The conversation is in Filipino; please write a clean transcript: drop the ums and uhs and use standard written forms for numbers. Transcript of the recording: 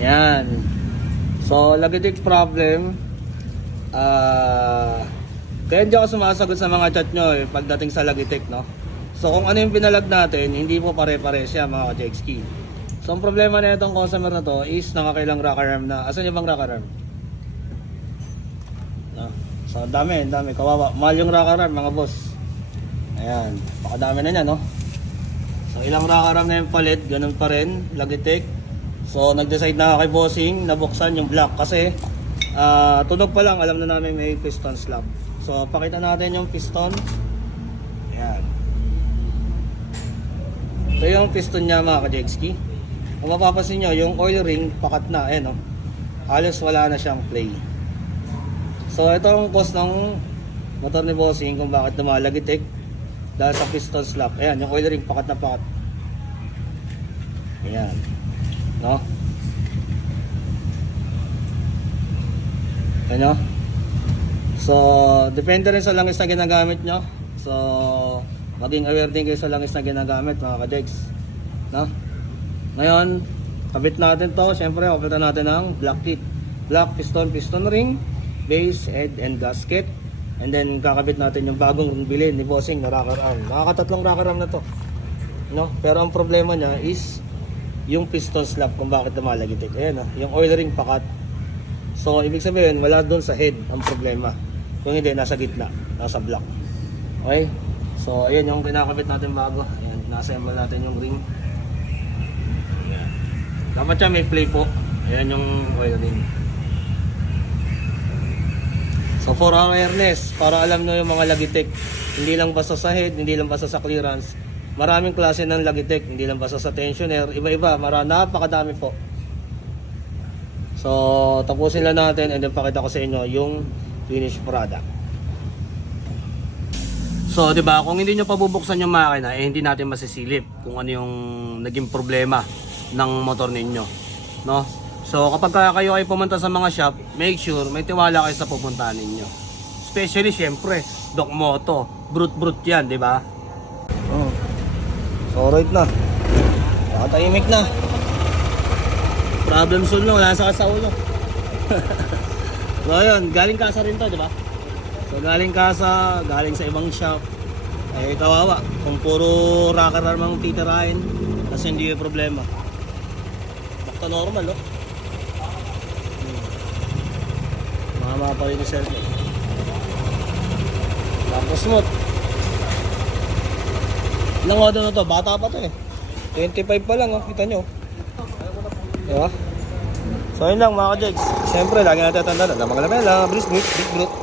Ayan. So, Lagitik problem. Kaya hindi ako sumasagot sa mga chat nyo pagdating sa Lagitik, no? So, kung ano yung pinalag natin, hindi po pare-pare siya mga ka-Jexkey. So, ang problema na itong customer na to is nakakailang rocker arm na. Asan yung bang rocker arm? No? So, dami. Kawawa. Mahal yung rocker arm, mga boss. Ayan. Pakadami na niya, no? So, ilang rocker arm na yung palit. Ganun pa rin. Lagitik. So, nag-decide na kay bossing nabuksan yung block kasi tunog pa lang alam na namin may piston slab. So, pakita natin yung piston. Ayan. Ito yung piston niya mga ka-Jexkey. Kung mapapansin nyo, yung oil ring pakat na. Ayan, no? Halos wala na siyang play. So, ito ang cause ng motor ni bossing kung bakit lumalagitik dahil sa piston slab. Ayan, yung oil ring pakat na pakat. Ayan. No? Ano? So, depende rin sa langis na ginagamit nyo. So, maging aware din kayo sa langis na ginagamit mga ka-Jex. No? Ngayon, kabit natin to. Siyempre, kapitan natin ng block kit. Block, piston ring, base, head, and gasket. And then, kakabit natin yung bagong bilhin ni bossing na rocker arm. Nakakatatlong rocker arm na to. No? Pero ang problema niya is yung piston slab kung bakit lumalagitik. Ayan, yung oil ring pakat. So, ibig sabihin, wala doon sa head ang problema. Kung hindi, nasa gitna, nasa block. Okay? So, ayan yung kinakabit natin bago. Ayan, nasa-assemble natin yung ring. Ayan. Dapat siya may play po. Ayan yung oil ring. So, for awareness, para alam nyo yung mga lagitik, hindi lang basta sa head, hindi lang basta sa clearance. Maraming klase ng lagitik, hindi lang basta sa tensioner, iba-iba, napakadami po. So, tapusin lang natin and then pakita ko sa inyo yung finished product. So, 'di ba, kung hindi niyo pabubuksan yung makina, hindi natin masisilip kung ano yung naging problema ng motor ninyo, no? So, kapag kayo ay pumunta sa mga shop, make sure may tiwala kayo sa pupuntahan ninyo. Especially syempre, Doc Moto, brute 'yan, 'di ba? Oh. So, right na. Nakatahimik na. Problem solved na, wala sa ulo. So, ayun, galing kasa rin to, di ba? So, galing kasa, galing sa ibang shop. Eh, kawawa. Kung puro rocker arm ang titirahin, kasi hindi yung problema. Bakta normal, no? Mahama pa rin yung cell niya. Tapos smooth. Ilang wado na to? Bata pa to eh. 25 pa lang, oh. Kita nyo. Diba? So yun lang mga ka-Jex. Siyempre, lagi natin tatandaan. Alam mga lamela, bris, big brute.